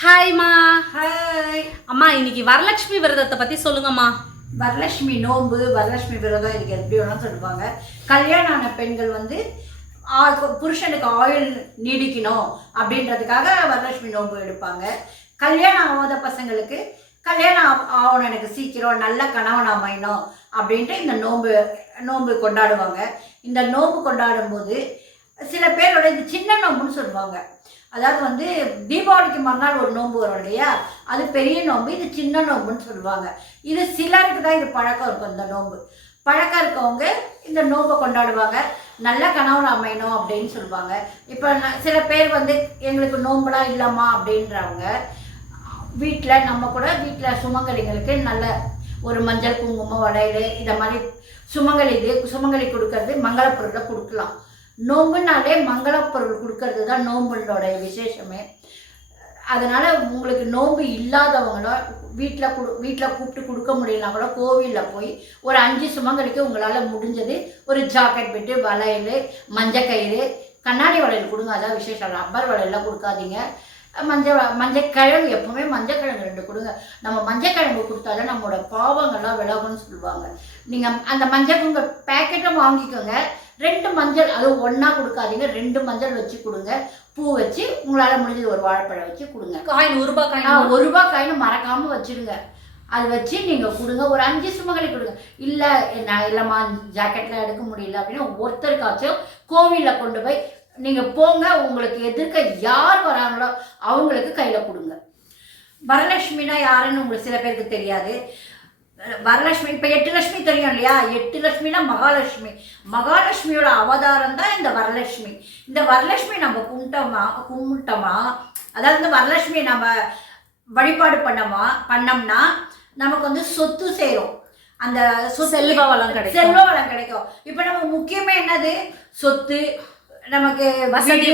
ஹாய்மா. Hi அம்மா, இன்னைக்கு வரலட்சுமி விரதத்தை பத்தி சொல்லுங்கம்மா. வரலட்சுமி நோன்பு, வரலட்சுமி விரதம் இதுக்கு எப்படி வேணாலும் சொல்லுவாங்க. கல்யாணம் ஆன பெண்கள் வந்து புருஷனுக்கு ஆயுள் நீடிக்கணும் அப்படின்றதுக்காக வரலட்சுமி நோன்பு எடுப்பாங்க. கல்யாணம் ஆகாத பசங்களுக்கு கல்யாணம் ஆகணும், எனக்கு சீக்கிரம் நல்ல கணவன் அமையணும் அப்படின்ட்டு இந்த நோன்பு கொண்டாடுவாங்க. இந்த நோன்பு கொண்டாடும் போது சில பேரோட இந்த சின்ன நோன்புன்னு சொல்லுவாங்க. அதாவது வந்து தீபாவளிக்கு மறுநாள் ஒரு நோன்பு வரும் இல்லையா, அது பெரிய நோன்பு, இது சின்ன நோன்புன்னு சொல்லுவாங்க. இது சிலருக்கு தான் இது பழக்கம் இருக்கும். இந்த நோன்பு பழக்கம் இருக்கவங்க இந்த நோன்பை கொண்டாடுவாங்க. நல்ல கணவன் அமையணும் அப்படின்னு சொல்லுவாங்க. இப்போ சில பேர் வந்து எங்களுக்கு நோன்பெலாம் இல்லைம்மா அப்படின்றவங்க வீட்டில் நம்ம கூட வீட்டில் சுமங்கலிங்களுக்கு நல்ல ஒரு மஞ்சள் குங்குமம் வளையல் இதை மாதிரி சுமங்கலி கொடுக்கறது மங்கள பொருளை கொடுக்கலாம். நோம்புனாலே மங்கள பொருள் கொடுக்கறது தான் நோம்புகளோட விசேஷமே. அதனால் உங்களுக்கு நோன்பு இல்லாதவங்களோ வீட்டில் கூப்பிட்டு கொடுக்க முடியலனா கூட கோவிலில் போய் ஒரு 5 சுமங்கலிக்கு உங்களால் முடிஞ்சது ஒரு ஜாக்கெட் பெட்டு, வளையல், மஞ்சக்கயிறு, கண்ணாடி வளையல் கொடுங்க. அதான் விசேஷம். ரப்பர் வளையல்லாம் கொடுக்காதீங்க. மஞ்சக்கிழங்கு, எப்பவுமே மஞ்சக்கிழங்கு 2 கொடுங்க. நம்ம மஞ்சக்கிழங்கு கொடுத்தாதான் நம்மளோட பாவங்கள்லாம் விலகுன்னு சொல்லுவாங்க. நீங்கள் அந்த மஞ்சள் பேக்கெட்டை வாங்கிக்கோங்க. 2 மஞ்சள், அது ஒன்றா கொடுக்காதீங்க. 2 மஞ்சள் வச்சு கொடுங்க. பூ வச்சு உங்களால் முடிஞ்சது ஒரு வாழைப்பழம் வச்சு கொடுங்க. காயின் 1 ரூபாய் காயின், 1 ரூபாய் காயின் மறக்காமல் வச்சுருங்க. அதை வச்சு நீங்கள் கொடுங்க. ஒரு 5 சுமங்கலி கொடுங்க. இல்லை நான் இல்லைம்மா ஜாக்கெட்லாம் எடுக்க முடியல அப்படின்னா ஒருத்தருக்காச்சும் கோவிலில் கொண்டு போய் நீங்கள் போங்க. உங்களுக்கு எதிர்க்க யார் வராங்களோ அவங்களுக்கு கையில் கொடுங்க. வரலட்சுமினா யாருன்னு உங்களுக்கு சில பேருக்கு தெரியாது. வரலட்சுமி இப்போ 8 லட்சுமி தெரியும் இல்லையா? 8 லட்சுமினா மகாலட்சுமியோட அவதாரம் தான் இந்த வரலட்சுமி. இந்த வரலட்சுமி நம்ம கும்பிட்டோமா, அதாவது இந்த வரலட்சுமியை நம்ம வழிபாடு பண்ணோம்னா நமக்கு வந்து சொத்து சேரும். அந்த செல்வ வளம் கிடைக்கும். இப்போ நம்ம முக்கியமே என்னது? சொத்து, நமக்கு வசதி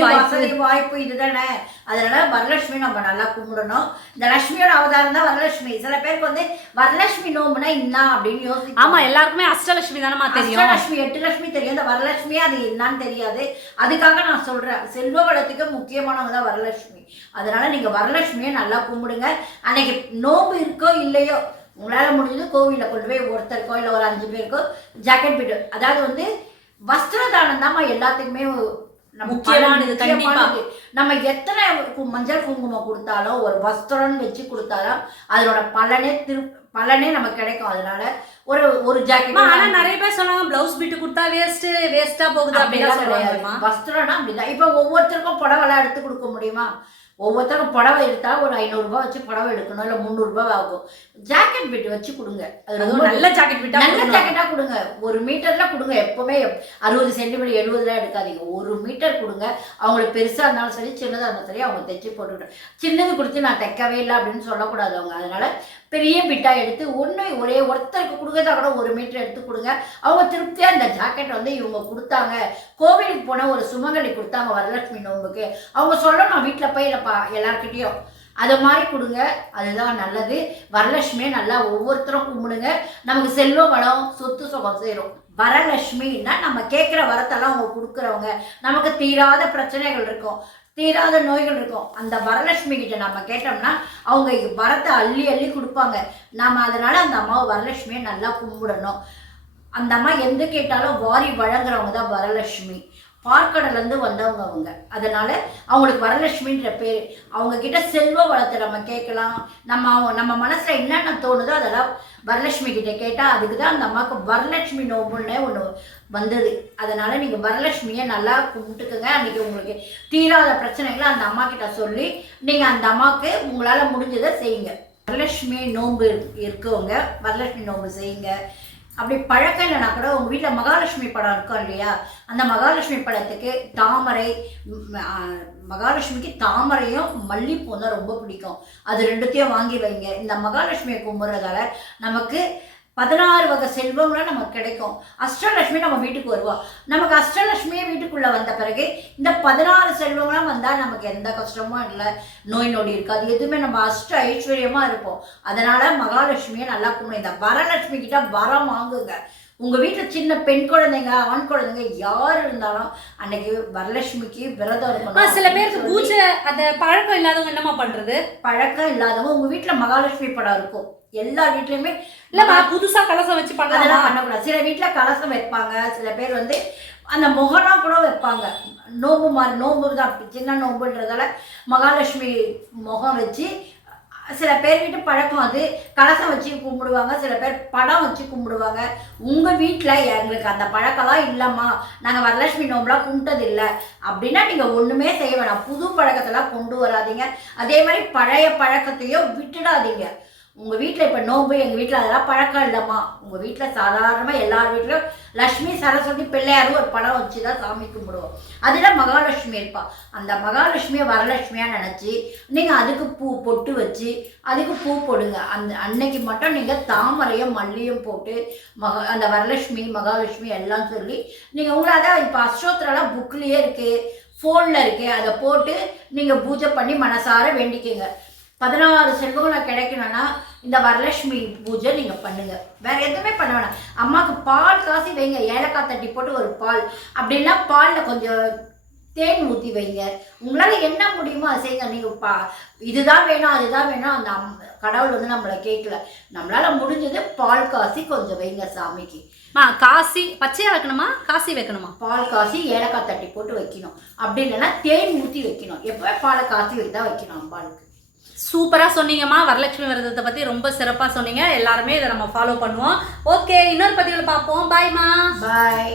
வாய்ப்பு இதுதானே. அதனால வரலட்சுமி நம்ம நல்லா கும்பிடணும். இந்த லட்சுமியோட அவதாரம் தான் வரலட்சுமி. சில பேருக்கு வந்து வரலட்சுமி நோம்புனா என்ன அப்படின்னு யோசிச்சு. ஆமா, எல்லாருக்குமே அஷ்டலட்சுமி தானே தெரியும். அஷ்டலட்சுமி 8 லட்சுமி தெரியும். இந்த வரலட்சுமி அது என்னன்னு தெரியாது. அதுக்காக நான் சொல்றேன், செல்வ வளத்துக்கு முக்கியமானவங்க தான் வரலட்சுமி. அதனால நீங்க வரலட்சுமியை நல்லா கும்பிடுங்க. அன்னைக்கு நோம்பு இருக்கோ இல்லையோ உங்களால் முடிஞ்சது கோவிலில் கொண்டு போய் ஒருத்தருக்கோ இல்லை ஒரு 5 பேருக்கோ ஜாக்கெட் பிட்டு, அதாவது வந்து வஸ்திரதானம் தான் எல்லாத்துக்குமே முக்கியமானது. நம்ம எத்தனை மஞ்சள் குங்குமம் கொடுத்தாலும் ஒரு வச்சு கொடுத்தாலும் அதோட பலனே நமக்கு கிடைக்கும். அதனால ஒரு ஜாக்கெட். ஆனா நிறைய பேர் சொன்னாங்க பிளவுஸ் பிட்டு கொடுத்தா வேஸ்டா போகுது அப்படிலாம் சொல்லுவாங்க. வஸ்திரம்னா அப்படிதான். இப்போ ஒவ்வொருத்தருக்கும் புடவைலாம் எடுத்து கொடுக்க முடியுமா? ஒவ்வொருத்தருக்கும் புடவை எடுத்தால் ஒரு 500 ரூபாய் வச்சு புடவை எடுக்கணும், இல்லை 300 ரூபாய் ஆகும். ஜாக்கெட் பிட்டு வச்சு கொடுங்க. அது ரொம்ப நல்ல ஜாக்கெட்டாக கொடுங்க. 1 மீட்டர்ல கொடுங்க. எப்பவுமே 60 சென்டிமீட்டர் 70 எடுக்காதீங்க. 1 மீட்டர் கொடுங்க. அவங்களுக்கு பெருசாக இருந்தாலும் சரி, சின்னதாக இருந்தாலும் சரி, அவங்க தைச்சி போட்டுக்கிட்டோம். சின்னது கொடுத்து நான் தைக்கவே இல்லை அப்படின்னு சொல்லக்கூடாது அவங்க. அதனால பெரிய பிட்டா எடுத்து ஒரே ஒருத்தருக்கு கொடுக்கறதா கூட 1 மீட்டர் எடுத்து கொடுங்க. அவங்க திருப்தியாக இந்த ஜாக்கெட் வந்து இவங்க கொடுத்தாங்க. கோவிலுக்கு போன ஒரு சுமங்கலி கொடுத்தாங்க வரலட்சுமி நோம்புக்கு, அவங்க சொல்லணும் வீட்டில் போய் எல்லார்கிட்டையும் அது மாதிரி கொடுங்க. அதுதான் நல்லது. வரலட்சுமியை நல்லா ஒவ்வொருத்தரும் கும்பிடுங்க. நமக்கு செல்வ வளம், சொத்து சுகம் சேரும். வரலட்சுமின்னா நம்ம கேட்குற வரத்தெல்லாம் அவங்க கொடுக்குறவங்க. நமக்கு தீராத பிரச்சனைகள் இருக்கும், தீராத நோய்கள் இருக்கும். அந்த வரலட்சுமி கிட்ட நம்ம கேட்டோம்னா அவங்க வரத்தை அள்ளி அள்ளி கொடுப்பாங்க. நாம் அதனால அந்த அம்மாவை வரலட்சுமியை நல்லா கும்பிடணும். அந்த அம்மா எந்த கேட்டாலும் வாரி வழங்குறவங்க தான் வரலட்சுமி. பார்க்கடலேருந்து வந்தவங்க அவங்க. அதனால அவங்களுக்கு வரலட்சுமின்ற பேர். அவங்க கிட்ட செல்வ வளத்தை நம்ம கேட்கலாம். நம்ம மனசுல என்னென்ன தோணுதோ அதெல்லாம் வரலட்சுமி கிட்ட கேட்டால் அதுக்கு தான் அந்த அம்மாவுக்கு வரலட்சுமி நோம்புன்னே ஒன்று வந்தது. அதனால நீங்கள் வரலட்சுமியை நல்லா கும்பிட்டுக்குங்க. அன்றைக்கி உங்களுக்கு தீராத பிரச்சனைகளை அந்த அம்மா கிட்ட சொல்லி நீங்கள் அந்த அம்மாவுக்கு உங்களால் முடிஞ்சதை செய்யுங்க. வரலட்சுமி நோன்பு இருக்கவங்க வரலட்சுமி நோன்பு செய்யுங்க. அப்படி பழக்கம் இல்லைனா கூட உங்கள் வீட்டில் மகாலட்சுமி படம் இருக்கும் இல்லையா, அந்த மகாலட்சுமி படத்துக்கு மகாலட்சுமிக்கு தாமரையும் மல்லிப்பூ தான் ரொம்ப பிடிக்கும். அது 2த்தையும் வாங்கி வைங்க. இந்த மகாலட்சுமியை கும்பிட்றதால நமக்கு 16 வகை செல்வம்லாம் நமக்கு கிடைக்கும். அஷ்டலட்சுமி நம்ம வீட்டுக்கு வருவோம். நமக்கு அஷ்டலட்சுமியே வீட்டுக்குள்ளே வந்த பிறகு இந்த 16 செல்வம்லாம் வந்தால் நமக்கு எந்த கஷ்டமும் இல்லை, நோய் நொடி இருக்காது, எதுவுமே நம்ம ஐஸ்வர்யமாக இருப்போம். அதனால் மகாலட்சுமியை நல்லா கும்பிடுங்க. இந்த வரலட்சுமி கிட்ட வரம் வாங்குங்க. உங்கள் வீட்டில் சின்ன பெண் குழந்தைங்க ஆண் குழந்தைங்க யார் இருந்தாலும் அன்னைக்கு வரலட்சுமிக்கு விரதம் இருக்கணும். சில பேருக்கு பூஜை அந்த பழக்கம் இல்லாதவங்க என்னமா பண்றது? பழக்கம் இல்லாதவங்க உங்கள் வீட்டில் மகாலட்சுமி படம் இருக்கும் எல்லா வீட்லையுமே. இல்லைம்மா, புதுசாக கலசம் வச்சு அதெல்லாம் பண்ணக்கூடாது. சில வீட்டில் கலசம் வைப்பாங்க, சில பேர் வந்து அந்த முகனா கூட வைப்பாங்க. நோம்பு மாதிரி நோம்பு தான் சின்ன நோம்புன்றதால மகாலட்சுமி முகம் வச்சு சில பேர் வீட்டு பழக்கம் அது கலசம் வச்சு கும்பிடுவாங்க, சில பேர் படம் வச்சு கும்பிடுவாங்க. உங்கள் வீட்டில் எங்களுக்கு அந்த பழக்கம்லாம் இல்லைம்மா, நாங்கள் வரலட்சுமி நோம்புலாம் கும்பிட்டதில்லை அப்படின்னா நீங்கள் ஒன்றுமே செய்ய வேணாம். புது பழக்கத்தெல்லாம் கொண்டு வராதிங்க. அதே மாதிரி பழைய பழக்கத்தையும் விட்டுடாதீங்க. உங்கள் வீட்டில் இப்போ நோம்பு, எங்கள் வீட்டில் அதெல்லாம் பழக்கம் இல்லைம்மா. உங்கள் வீட்டில் சாதாரணமாக எல்லார் வீட்லையும் லக்ஷ்மி சரஸ்வதி பிள்ளையாரும் ஒரு படம் வச்சு தான் சாமி கும்பிடுவோம். அதில் மகாலட்சுமி இருப்பா. அந்த மகாலட்சுமியை வரலட்சுமியாக நினச்சி நீங்கள் அதுக்கு பூ பொட்டு வச்சு அதுக்கு பூ போடுங்க. அந்த அன்னைக்கு மட்டும் நீங்கள் தாமரையும் மல்லியும் போட்டு அந்த வரலட்சுமி மகாலட்சுமி எல்லாம் சொல்லி நீங்கள் உங்களை அதான் இப்போ அஷ்டோத்திரலாம் புக்லேயே இருக்குது, ஃபோனில் இருக்குது, அதை போட்டு நீங்கள் பூஜை பண்ணி மனசார வேண்டிக்கங்க. 16 செல்வங்களை கிடைக்கணும்னா இந்த வரலட்சுமி பூஜை நீங்கள் பண்ணுங்கள். வேறு எதுவுமே பண்ண வேணாம். அம்மாவுக்கு பால் காசி வைங்க, ஏலக்காய் தட்டி போட்டு ஒரு பால், அப்படின்னா பாலில் கொஞ்சம் தேன் ஊற்றி வைங்க. உங்களால் என்ன முடியுமோ அதை செய்யுங்க. நீங்கள் இதுதான் வேணும் அதுதான் வேணும் அந்த கடவுள் வந்து நம்மளை கேட்கல. நம்மளால் முடிஞ்சது பால் காசி கொஞ்சம் வைங்க சாமிக்கு. காசி பச்சையாக வைக்கணுமா காசி வைக்கணுமா? பால் காசி ஏலக்காய் தட்டி போட்டு வைக்கணும். அப்படி இல்லைன்னா தேன் ஊற்றி வைக்கணும். எப்போவே பாலை காசி வைக்க வைக்கணும் அம்பாளுக்கு. சூப்பராக சொன்னீங்கம்மா. வரலட்சுமி விரதத்தை பற்றி ரொம்ப சிறப்பாக சொன்னீங்க. எல்லாருமே இதை நம்ம ஃபாலோ பண்ணுவோம். ஓகே, இன்னொரு பதிவில் பார்ப்போம். பாய்மா. பாய்.